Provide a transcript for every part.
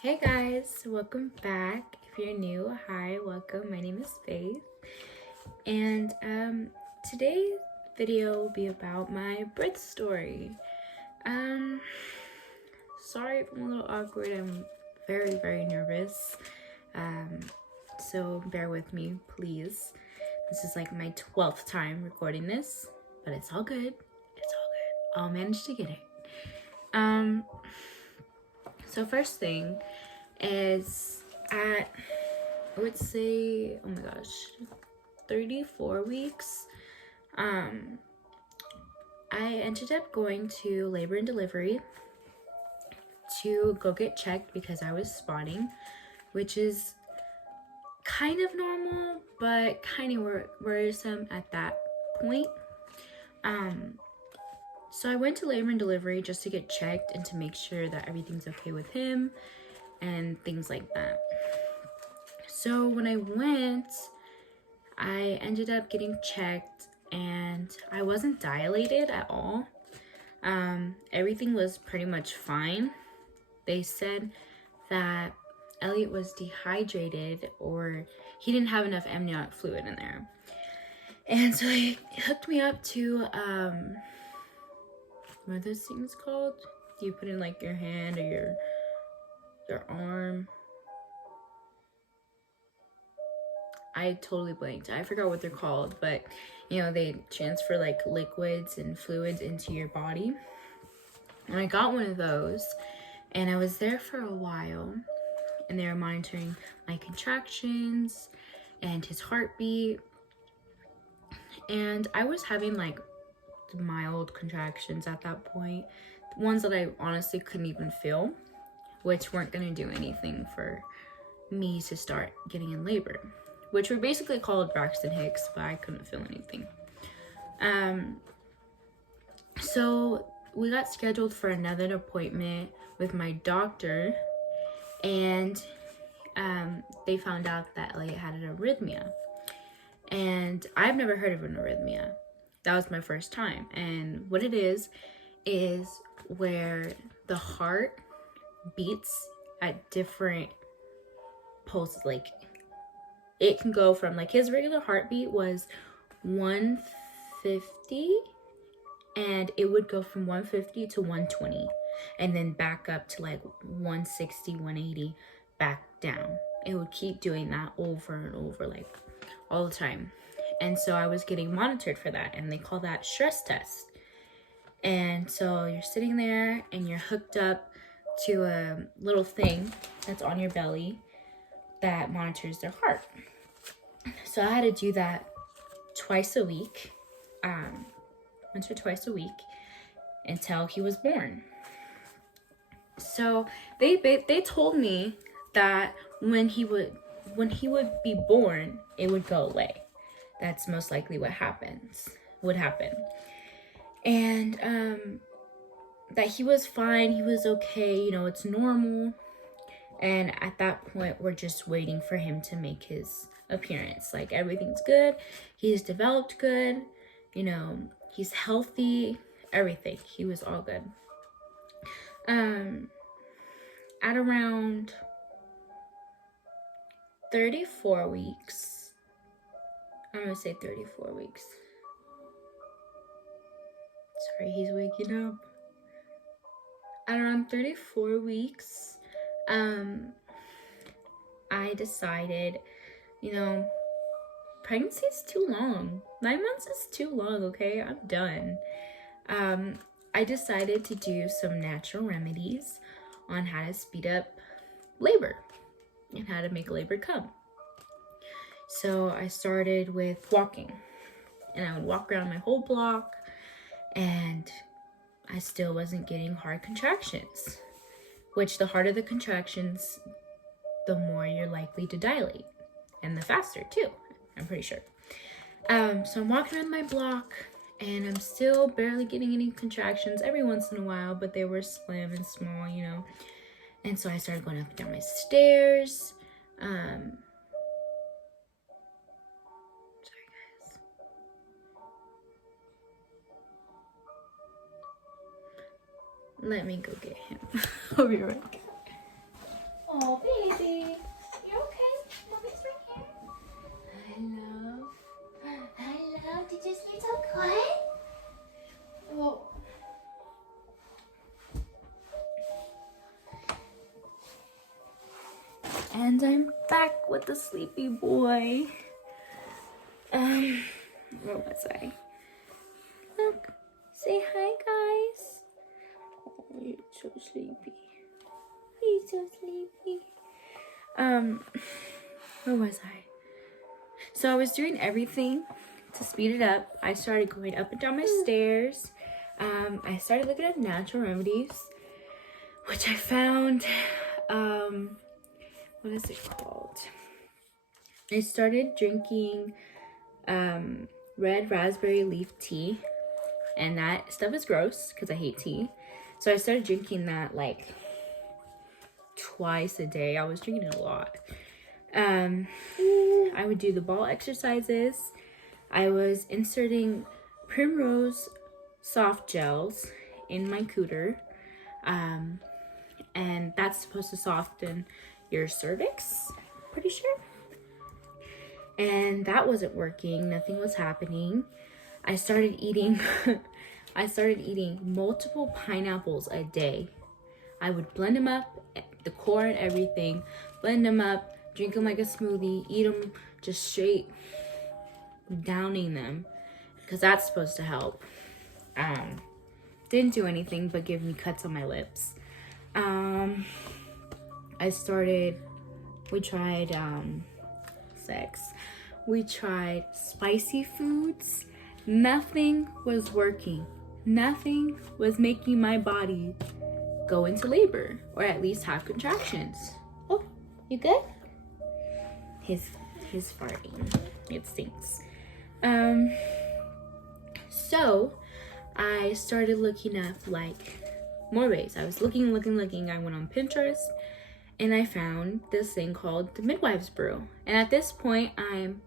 Hey guys, welcome back. If you're new, hi, welcome. My name is Faith. And today's video will be about my birth story. Sorry if I'm a little awkward. I'm very nervous. So bear with me, please. This is like my 12th time recording this, but it's all good. It's all good. I'll manage to get it. So first thing is at, I would say, oh my gosh, 34 weeks, I ended up going to labor and delivery to go get checked because I was spotting, which is kind of normal, but kind of worrisome at that point. So I went to labor and delivery just to get checked and to make sure that everything's okay with him and things like that. So when I went, I ended up getting checked and I wasn't dilated at all. Everything was pretty much fine. They said that Elliot was dehydrated or he didn't have enough amniotic fluid in there. And so they hooked me up to, what are those things called? You put in like your hand or your arm. I totally blanked. I forgot what they're called, but you know, they transfer like liquids and fluids into your body. And I got one of those and I was there for a while and they were monitoring my contractions and his heartbeat. And I was having like mild contractions at that point, ones that I honestly couldn't even feel, which weren't going to do anything for me to start getting in labor, which were basically called Braxton Hicks, but I couldn't feel anything. So we got scheduled for another appointment with my doctor, and they found out that Elliot had an arrhythmia. And I've never heard of an arrhythmia. That was my first time. And what it is where the heart beats at different pulses. Like it can go from, like, his regular heartbeat was 150 and it would go from 150 to 120 and then back up to like 160, 180, back down. It would keep doing that over and over, like all the time. And so I was getting monitored for that, and they call that stress test. And so you're sitting there and you're hooked up to a little thing that's on your belly that monitors their heart. So I had to do that twice a week, once or twice a week until he was born. So they told me that when he would be born, it would go away. That's most likely what would happen. And that he was fine, he was okay, you know, it's normal. And at that point, we're just waiting for him to make his appearance. Like, everything's good, he's developed good, you know, he's healthy, everything. He was all good. At around 34 weeks, I'm gonna say 34 weeks. Sorry, he's waking up. At around 34 weeks, I decided, you know, pregnancy is too long. 9 months is too long, okay? I'm done. I decided to do some natural remedies on how to speed up labor and how to make labor come. So I started with walking, and I would walk around my whole block, and I still wasn't getting hard contractions, which the harder the contractions, the more you're likely to dilate, and the faster too, I'm pretty sure. So I'm walking around my block, and I'm still barely getting any contractions every once in a while, but they were slim and small, you know. And so I started going up and down my stairs. Sorry guys. Let me go get him. I'll be right back. And I'm back with the sleepy boy. Where was I? Look, say hi, guys. Oh, you're so sleepy. He's so sleepy. Where was I? So I was doing everything to speed it up. I started going up and down my stairs. I started looking at natural remedies, which I found, what is it called? I started drinking red raspberry leaf tea, and that stuff is gross because I hate tea. So I started drinking that like twice a day. I was drinking it a lot. I would do the ball exercises. I was inserting primrose soft gels in my cooter, and that's supposed to soften your cervix, pretty sure. And that wasn't working. Nothing was happening. I started eating multiple pineapples a day. I would blend them up, the core and everything, blend them up, drink them like a smoothie, eat them just straight, downing them, because that's supposed to help. Didn't do anything but give me cuts on my lips. We tried sex. We tried spicy foods. Nothing was working. Nothing was making my body go into labor, or at least have contractions. Oh, you good? His farting. It stinks. So I started looking up like more ways. I was looking. I went on Pinterest and I found this thing called the Midwife's Brew. And at this point, I'm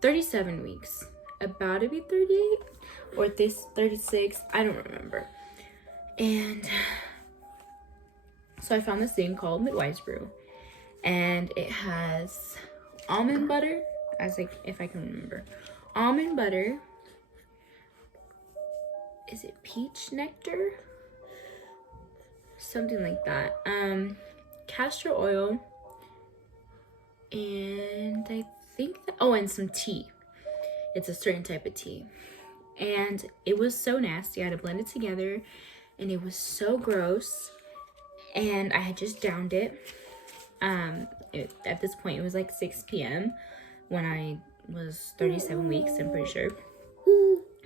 37 weeks, about to be 38 or 36. I don't remember. And so I found this thing called Midwife's Brew, and it has almond butter, if I can remember, almond butter. Is it peach nectar? Something like that. Castor oil, and I think and some tea. It's a certain type of tea. And it was so nasty. I had to blend it together, and it was so gross. And I had just downed it. At this point, it was like 6 p.m. when I was 37 weeks, I'm pretty sure.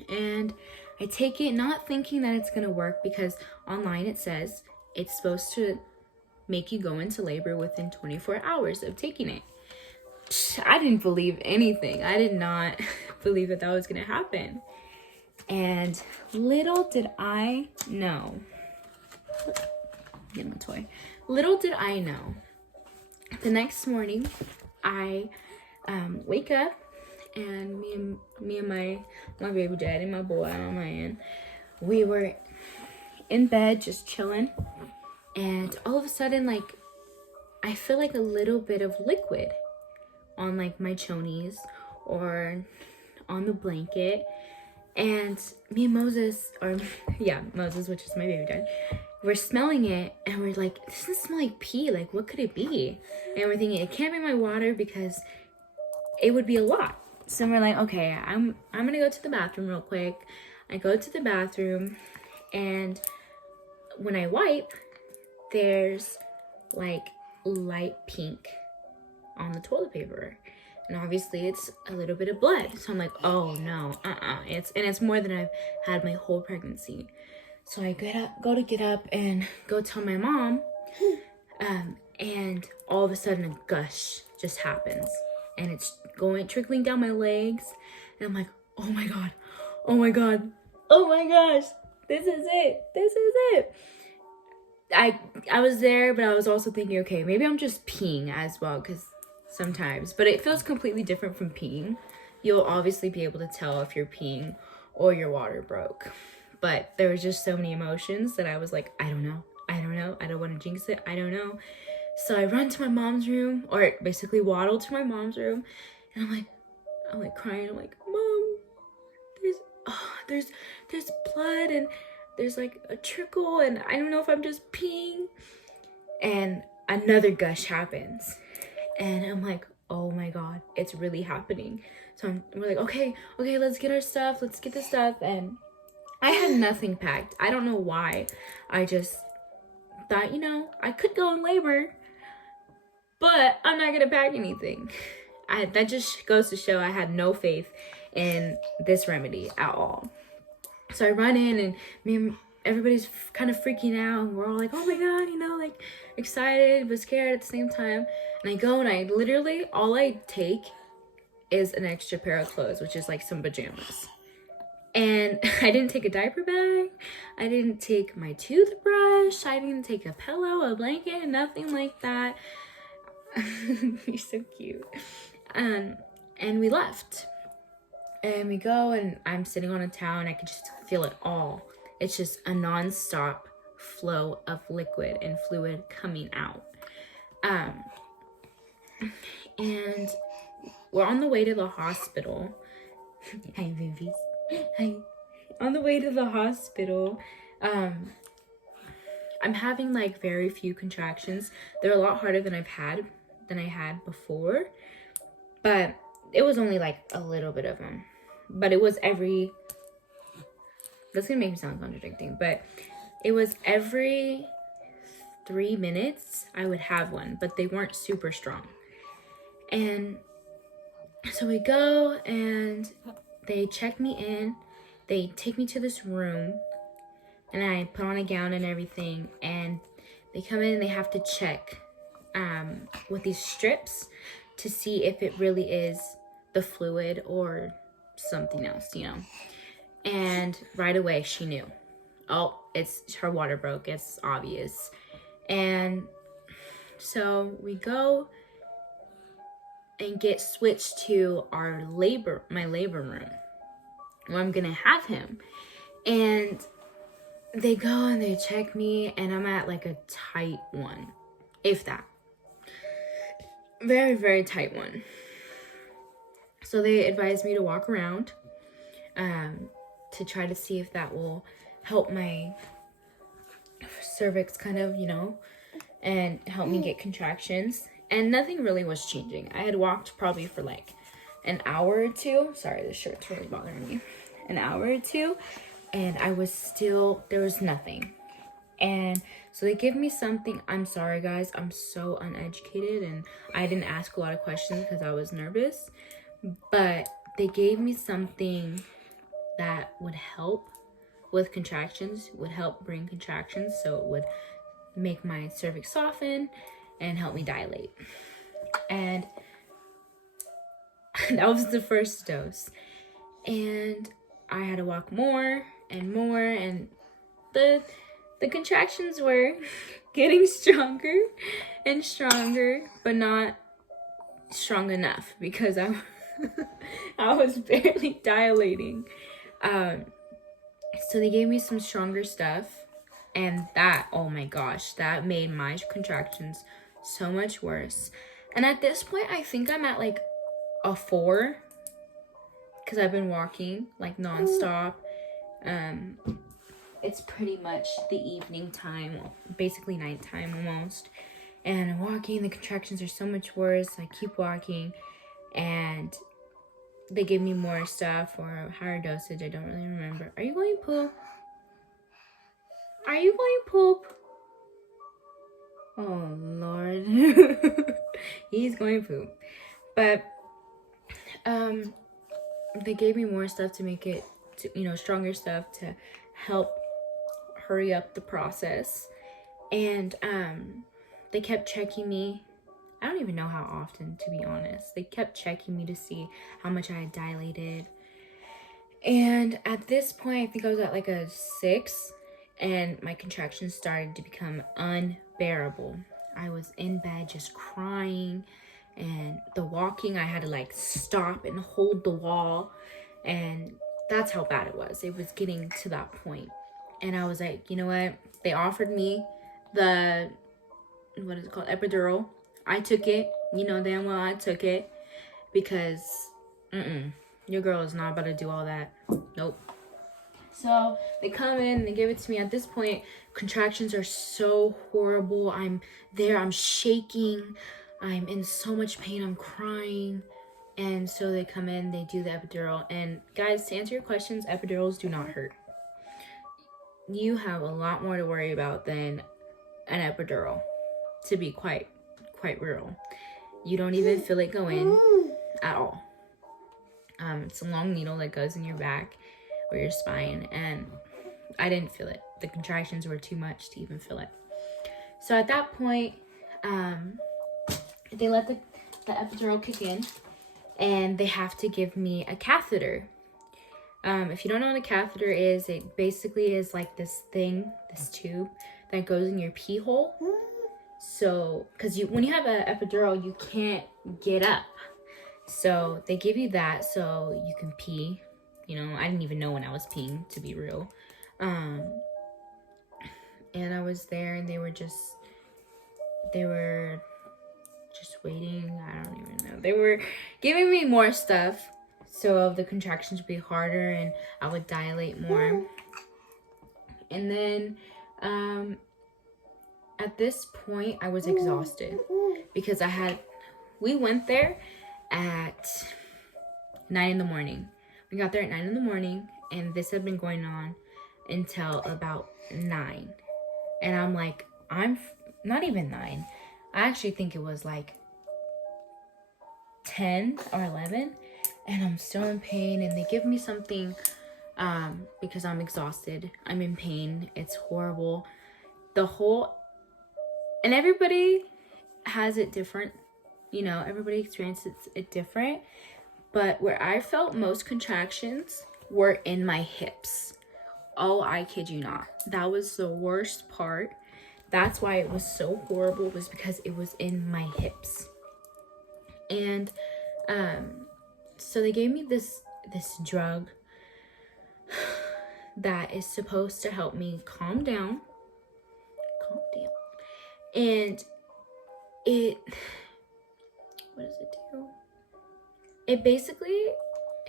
And I take it not thinking that it's gonna work, because online it says it's supposed to make you go into labor within 24 hours of taking it. I didn't believe anything. I did not believe that was gonna happen. And little did I know. Get my toy. Little did I know. The next morning, I wake up, and me and my baby daddy, my boy on my end, we were in bed just chilling, and all of a sudden, like, I feel like a little bit of liquid on like my chonies or on the blanket. And me and Moses, which is my baby dad, we're smelling it, and we're like, this doesn't smell like pee. Like, what could it be? And we're thinking, it can't be my water, because it would be a lot. So we're like, okay, I'm gonna go to the bathroom real quick. I go to the bathroom, and when I wipe, there's like light pink on the toilet paper. And obviously it's a little bit of blood. So I'm like, oh no, it's more than I've had my whole pregnancy. So I go to get up and go tell my mom, and all of a sudden a gush just happens, and it's trickling down my legs, and I'm like, oh my god, oh my gosh, this is it. I was there, but I was also thinking, okay, maybe I'm just peeing as well, because sometimes, but it feels completely different from peeing. You'll obviously be able to tell if you're peeing or your water broke. But there was just so many emotions that I was like, I don't know. I don't want to jinx it. I don't know. So I run to my mom's room, or basically waddle to my mom's room, and I'm like crying. I'm like, Mom, there's blood, and there's like a trickle, and I don't know if I'm just peeing. And another gush happens. And I'm like, oh my God, it's really happening. So we're like, okay, let's get our stuff. Let's get the stuff. And I had nothing packed. I don't know why. I just thought, I could go in labor, but I'm not going to pack anything. That just goes to show I had no faith in this remedy at all. So I run in, and everybody's kind of freaking out, and we're all like, oh my God, like excited but scared at the same time. And I go, and I literally, all I take is an extra pair of clothes, which is like some pajamas. And I didn't take a diaper bag. I didn't take my toothbrush. I didn't take a pillow, a blanket, nothing like that. You're so cute. And we left. And we go, and I'm sitting on a towel, and I can just feel it all. It's just a non-stop flow of liquid and fluid coming out. And we're on the way to the hospital. Hi, babies. Hi. On the way to the hospital, I'm having like very few contractions. They're a lot harder than I had before, but it was only like a little bit of them. But it was that's gonna make me sound contradicting, but it was every 3 minutes I would have one, but they weren't super strong. And so we go, and they check me in. They take me to this room, and I put on a gown and everything, and they come in, and they have to check with these strips to see if it really is the fluid or something else, And right away she knew. Oh, it's her water broke. It's obvious. And so we go and get switched to my labor room, where I'm gonna have him. And they go and they check me, and I'm at like a tight one, if that. Very, very tight one. So they advised me to walk around to try to see if that will help my cervix kind of, and help me get contractions. And nothing really was changing. I had walked probably for like an hour or two. Sorry, this shirt's really bothering me. An hour or two, and there was nothing. And so they give me something. I'm sorry, guys. I'm so uneducated, and I didn't ask a lot of questions because I was nervous. But they gave me something that would help with contractions, would help bring contractions, so it would make my cervix soften and help me dilate. And that was the first dose. And I had to walk more and more, and the contractions were getting stronger and stronger, but not strong enough because I was barely dilating. So they gave me some stronger stuff, and that, oh my gosh, that made my contractions so much worse. And at this point, I think I'm at like a 4, because I've been walking like nonstop. It's pretty much the evening time, basically nighttime almost. And I'm walking, the contractions are so much worse. I keep walking, and they give me more stuff or a higher dosage. I don't really remember. Are you going poop? Are you going poop? Oh, Lord. He's going poop. But, they gave me more stuff to make it, stronger stuff to help hurry up the process. And, they kept checking me. I don't even know how often, to be honest. They kept checking me to see how much I had dilated. And at this point, I think I was at like a 6, and my contractions started to become unbearable. I was in bed just crying, and the walking, I had to like stop and hold the wall. And that's how bad it was. It was getting to that point. And I was like, you know what? They offered me the, what is it called? Epidural. I took it. You know damn well I took it, because your girl is not about to do all that. Nope. So they come in and they give it to me. At this point, contractions are so horrible. I'm there, I'm shaking. I'm in so much pain, I'm crying. And so they come in, they do the epidural. And guys, to answer your questions, epidurals do not hurt. You have a lot more to worry about than an epidural, to be quite real. You don't even feel it go in at all. It's a long needle that goes in your back or your spine, and I didn't feel it. The contractions were too much to even feel it. So at that point, they let the epidural kick in, and they have to give me a catheter. If you don't know what a catheter is, it basically is like this thing, this tube that goes in your pee hole. So, because when you have an epidural, you can't get up. So they give you that so you can pee. You know, I didn't even know when I was peeing, to be real. And I was there, and they were just waiting. I don't even know. They were giving me more stuff so the contractions would be harder and I would dilate more. And then at this point, I was exhausted because we went there at 9 in the morning. We got there at 9 in the morning, and this had been going on until about 9. And I'm like, I'm not even 9. I actually think it was like 10 or 11, and I'm still in pain, and they give me something because I'm exhausted. I'm in pain. It's horrible. And everybody has it different. You know, everybody experiences it different. But where I felt most contractions were in my hips. Oh, I kid you not. That was the worst part. That's why it was so horrible, was because it was in my hips. And so they gave me this drug that is supposed to help me calm down. And what does it do?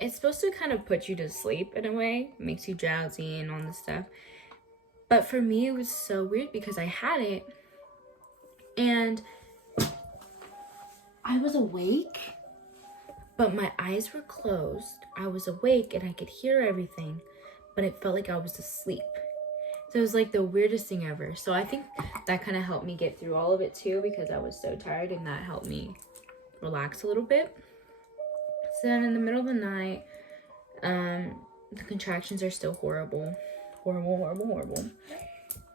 It's supposed to kind of put you to sleep in a way. It makes you drowsy and all this stuff. But for me, it was so weird because I had it and I was awake, but my eyes were closed. I was awake and I could hear everything, but it felt like I was asleep. So it was like the weirdest thing ever. So I think that kind of helped me get through all of it too, because I was so tired, and that helped me relax a little bit. So then in the middle of the night, the contractions are still horrible. Horrible.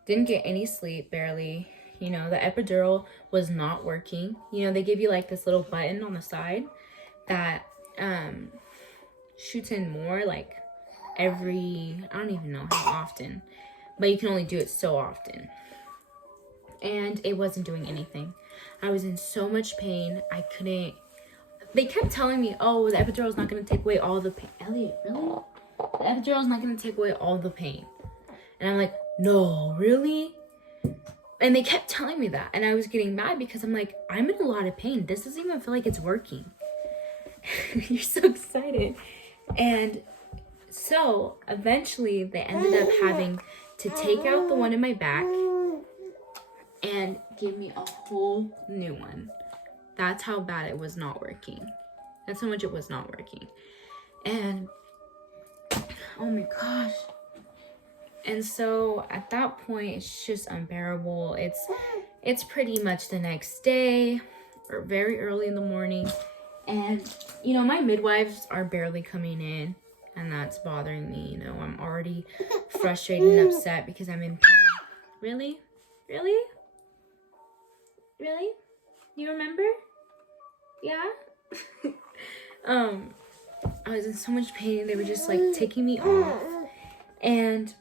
Didn't get any sleep, barely. You know, the epidural was not working. You know, they give you like this little button on the side that shoots in more, like I don't even know how often, but you can only do it so often. And it wasn't doing anything. I was in so much pain. They kept telling me, oh, the epidural is not going to take away all the pain. Elliot, really? The epidural is not going to take away all the pain. And I'm like, no, really? And they kept telling me that. And I was getting mad because I'm like, I'm in a lot of pain. This doesn't even feel like it's working. You're so excited. And so eventually they ended up having to take out the one in my back and give me a whole new one. That's how bad it was not working. That's how much it was not working. And oh my gosh. And so at that point, it's just unbearable. It's pretty much the next day or very early in the morning. And, you know, my midwives are barely coming in, and that's bothering me. You know, I'm already frustrated and upset because I'm in pain. Really? You remember? Yeah? I was in so much pain. They were just like taking me off. And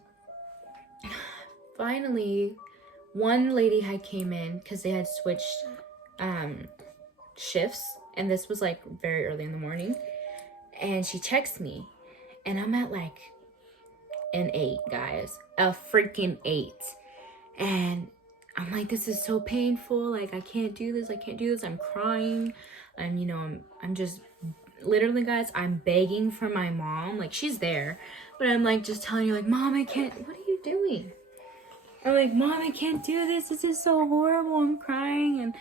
finally, one lady had came in because they had switched shifts, and this was like very early in the morning. And she texts me, and I'm at like an 8, guys, a freaking 8. And I'm like, this is so painful. Like, I can't do this. I'm crying. And, you know, I'm just literally, guys, I'm begging for my mom. Like, she's there, but I'm like just telling her, like, Mom, I can't. What are you doing? I'm like, Mom, I can't do this. This is so horrible. I'm crying. And,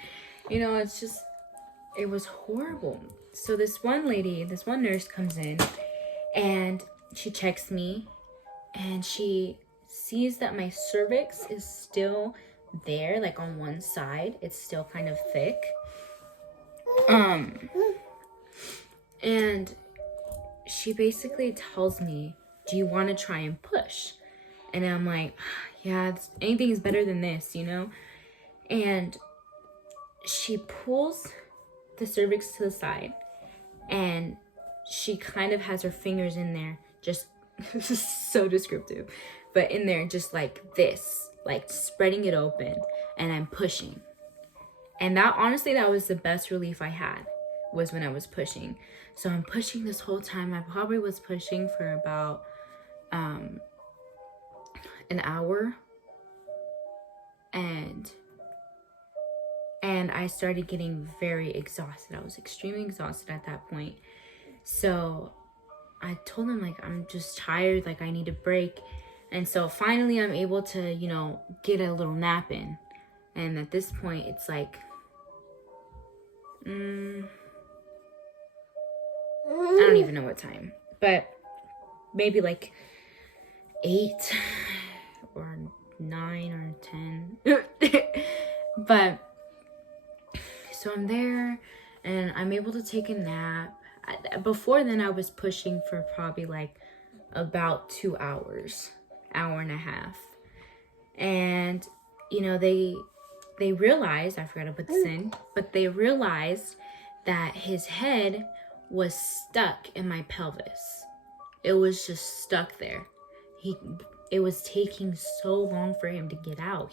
you know, it's just, it was horrible. So this one nurse comes in and she checks me and she sees that my cervix is still there, like on one side. It's still kind of thick. And she basically tells me, do you want to try and push? And I'm like, yeah, anything is better than this, you know? And she pulls the cervix to the side and she kind of has her fingers in there, just this is so descriptive, but in there just like this, like spreading it open, and I'm pushing. And that, honestly, that was the best relief I had, was when I was pushing. So I'm pushing this whole time. I probably was pushing for about an hour, and I started getting very exhausted. I was extremely exhausted at that point. So I told him, like, I'm just tired, like I need a break. And so finally I'm able to, you know, get a little nap in. And at this point it's like I don't even know what time, but maybe like 8 or 9 or 10. But so I'm there and I'm able to take a nap. Before then I was pushing for probably like about 2 hours, hour and a half. And you know, they realized, I forgot to put this in, but they realized that his head was stuck in my pelvis. It was just stuck there. It was taking so long for him to get out.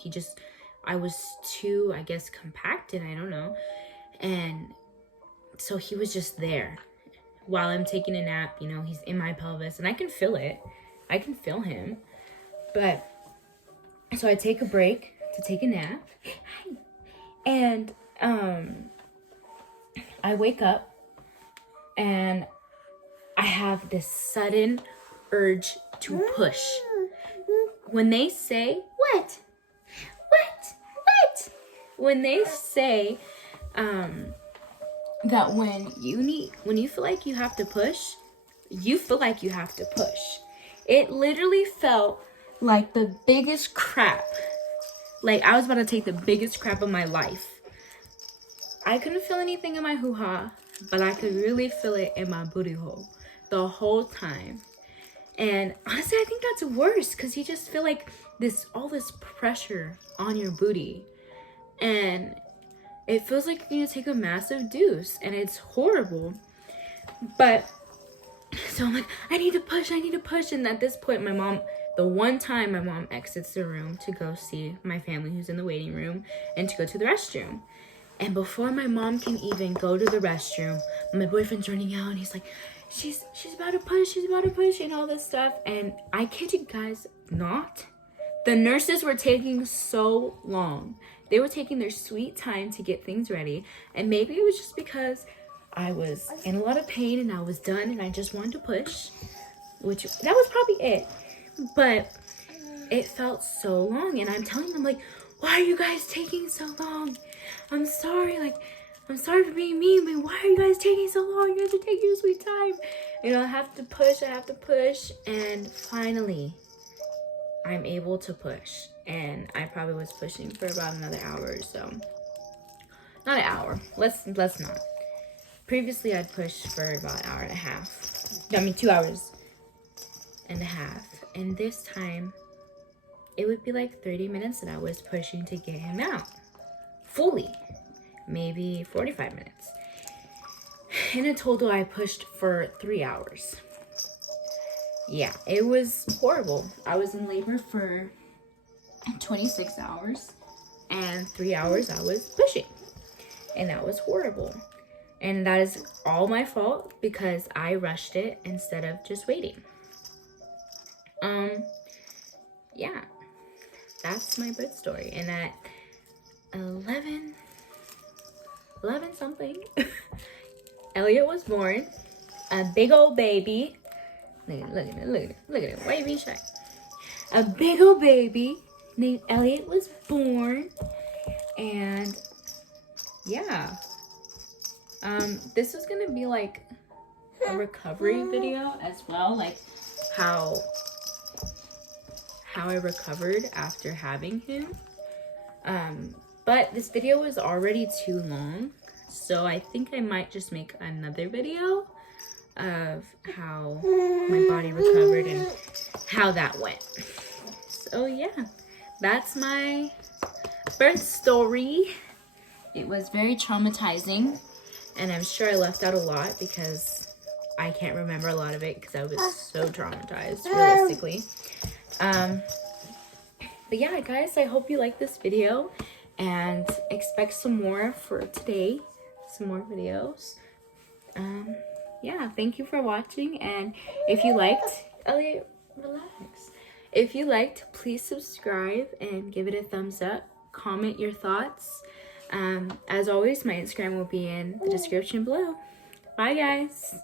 I was too, I guess, compacted, I don't know. And so he was just there while I'm taking a nap. You know, he's in my pelvis and I can feel it. I can feel him. But so I take a break to take a nap. And I wake up and I have this sudden urge to push. When they say, what? When they say that when you feel like you have to push, you feel like you have to push. It literally felt like the biggest crap. Like I was about to take the biggest crap of my life. I couldn't feel anything in my hoo-ha, but I could really feel it in my booty hole the whole time. And honestly, I think that's worse, because you just feel like all this pressure on your booty. And it feels like you're gonna take a massive deuce, and it's horrible. But so I'm like, I need to push. And at this point, the one time my mom exits the room to go see my family who's in the waiting room and to go to the restroom. And before my mom can even go to the restroom, my boyfriend's running out and he's like, she's about to push and all this stuff. And I kid you guys not, the nurses were taking so long. They were taking their sweet time to get things ready. And maybe it was just because I was in a lot of pain and I was done and I just wanted to push, which that was probably it. But it felt so long, and I'm telling them, like, why are you guys taking so long? I'm sorry for being mean, but why are you guys taking so long? You have to take your sweet time. You know, I have to push, and finally I'm able to push. And I probably was pushing for about another hour or so. Not an hour. Let's not. Previously, I'd pushed for about an hour and a half. 2 hours and a half. And this time, it would be like 30 minutes that I was pushing to get him out. Fully. Maybe 45 minutes. In a total, I pushed for 3 hours. Yeah, it was horrible. I was in labor for 26 hours. And 3 hours I was pushing. And that was horrible. And that is all my fault because I rushed it instead of just waiting. Yeah, that's my birth story. And at 11 something, Elliot was born, a big old baby. Look at it. Why are you being shy? A big old baby named Elliot was born, and yeah, This is gonna be like a recovery video as well, like how I recovered after having him. But this video was already too long, so I think I might just make another video of how my body recovered and how that went. So yeah, that's my birth story. It was very traumatizing, and I'm sure I left out a lot because I can't remember a lot of it because I was so traumatized, realistically. But yeah, guys, I hope you like this video and expect some more for today, some more videos. Yeah, thank you for watching, and if you liked, Elliot, relax. If you liked, please subscribe and give it a thumbs up. Comment your thoughts. As always, my Instagram will be in the description below. Bye, guys.